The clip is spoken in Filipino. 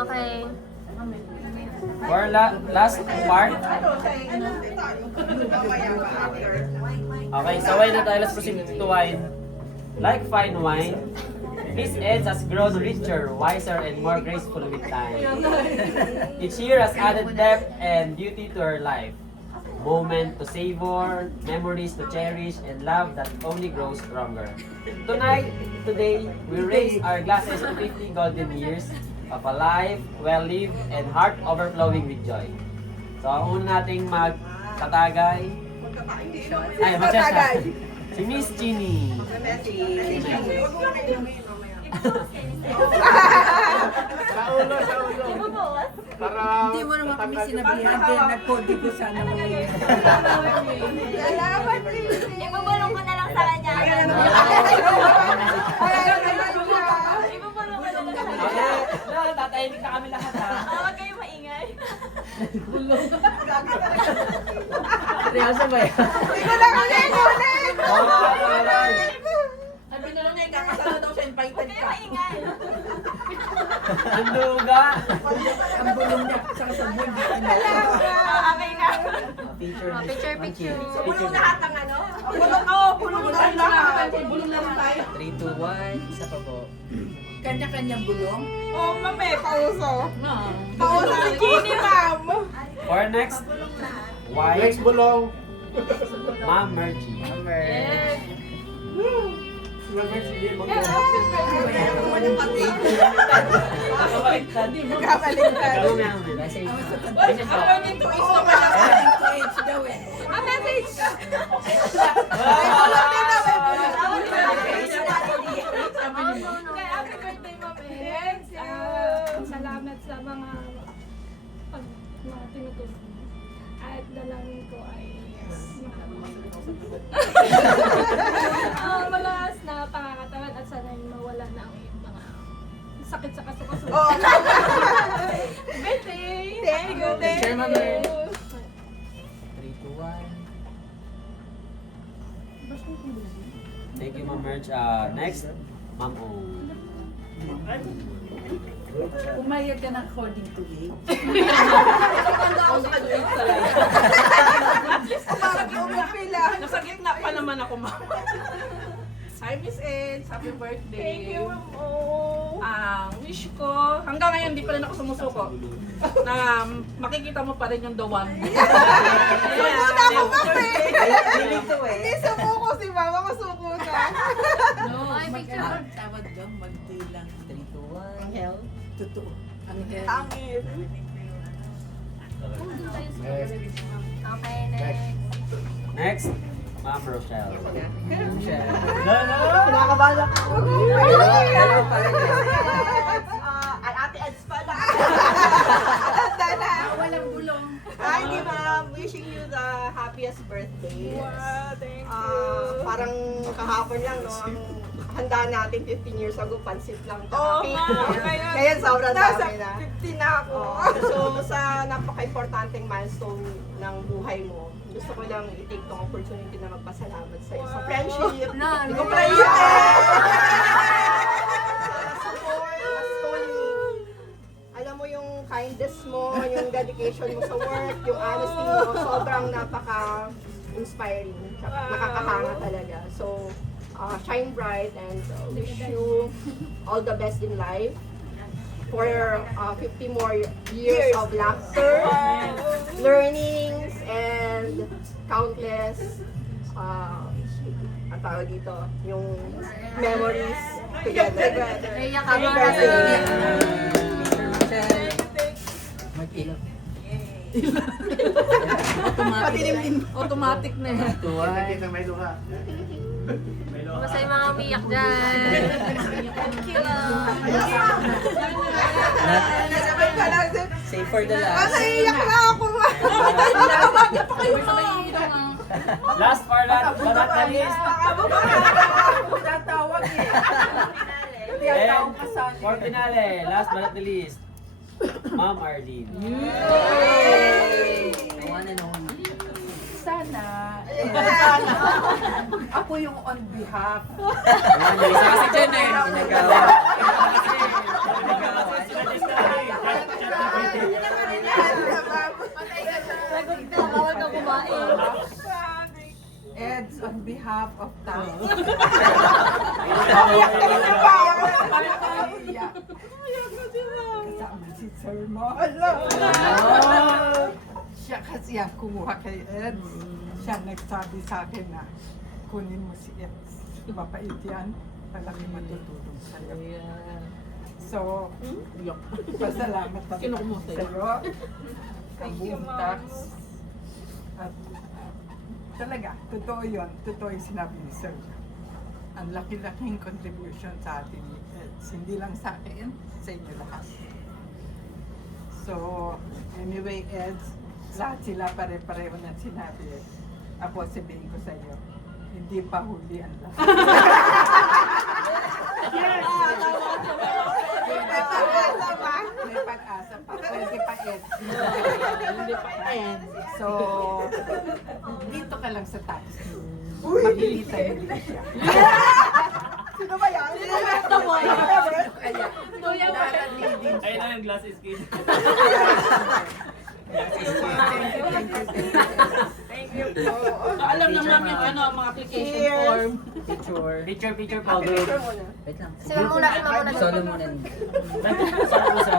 Okay. For last part. Okay, so wine na tayo. Let's proceed to wine. Like fine wine, Miss Eds has grown richer, wiser, and more graceful with time. Each year has added depth and beauty to her life. Moment to savor, memories to cherish, and love that only grows stronger. Today, we raise our glasses to 50 golden years of a life well-lived and heart overflowing with joy. So, ang una nating magtatagay, ay, magsasya. Si Miss Chini. Sa ulo. Hindi mo naman kami sinabihan, kaya nag-code ko sana mag-iwan. Ibubulong ko na lang sa kanya. Ibubulong ko na lang sa kanya. Okay, tatahimik na kami lahat ha. Huwag kayo maingay. Seryoso ba yan? Sabi na lang niya, kakasama daw siya, Huwag invited kayo ka. maingay. Ang duga. Ang bulong niya, saka sa buwan, di ano. Okay na. Picture. Picture. Bulong lahat ng ano? Bulong lahat. Bulong lang tayo. 3, 2, 1. Isa pa po. Kanya-kanyang bulong. Oh, mame, pauso. No. Pauso si Kini, ma'am. For next, white. Next bulong. Ma'am Merchie. Nakabaliktad. Magkabaliktad. Gawin mo yan. Message. Message po. According to is naman Ito age daw eh. ang message. Kaya happy birthday, Ma'am Eds. Salamat sa mga tinutulong mo. At dalangin ko ay malakas na pangangatawan at sana mawala na ang iyong mga sakit sa kasukaso. Oh, Birthday! thank you, thank Share, Ma'am you. 3, 2, 1. Thank you, Ma'am Merch. Next, Ma'am O. Pumayag ka ng according to age. Parang umipila. Nasa gitna pa naman ako, ma'am. Hi, Miss Eds. Happy birthday. Thank you, ma'am. Oh. Wish ko, hanggang ngayon di pa rin ako sumusuko, na makikita mo pa rin yung the one. Sumuko ako, ma'am eh. Dito eh. Hindi sumuko si mama, masuko na. No, tawag doon, magbilang. 3, 2, 1. Angel. Totoo. Ang Angel. Okay, next. Next, Ma'am Rochelle. Nakakabala ko. Ay, Ate Eds pala. Tanda na. walang bulong. Hi, di ma'am. Wishing you the happiest birthday. Wow, thank you. Parang kahapon lang, no? Ang handa natin 15 years ago, pansit lang. Oo, Cake. ma'am. Ngayon, sobrang Nasa dami na. 50 na ako. So, sa napaka-importanting milestone ng buhay mo, gusto ko lang i-take tong opportunity na magpasalamat sa'yo sa friendship. Hindi ko pa yun sa support, mas colleague. Alam mo yung kindness mo, yung dedication mo sa work, yung honesty mo, sobrang napaka-inspiring. Nakakahanga talaga. So, shine bright and wish you all the best in life for 50 more years of laughter, learnings, and countless ang tawag dito, yung memories together. Iyak Happy ako. birthday! Mag-ilaw. Automatic na eh. 2, 1. Nakikita may luha. Basta yung mga umiyak dyan. Nasabay pa lang din. Save for the last. Naiiyak na ako. Nakabagya pa kayo mga. Last for that, but not the least. Tatawag eh. And for finale, last but not the least, Ma'am Arlene. One and only. Sana. Ako yung on behalf. Isa kasi dyan eh. half of time. Kasama si Sir mo. Siya kasi ang kumuha kay Ed. Siya nagsabi sa akin na kunin mo si Ed. Mapait yan. Malaki matutulong sa'yo. So, pasalamat pa rin ako sa'yo. Ang buong tax. At talaga, totoo yun. Totoo yung sinabi ni Sir. Ang laki-laking contribution sa atin ni Ed. Hindi lang sa akin, sa inyo lahat. So, anyway, Ed, lahat sila pare-pareho ng sinabi. Ako sabihin ko sa iyo, hindi pa huli ang lahat. May pag-asa pa. Pwede pa, Ed. Hindi pa, Ed. So, dito ka lang sa tax. Makikita mo din siya. Sino ba yan? Kaya, darating din Ayun siya. na yung glass skin. Thank you po. So, alam na namin ano, mga application Cheers. form. Picture, Happy powder. picture muna. Sila muna, ima muna. Saan mo sa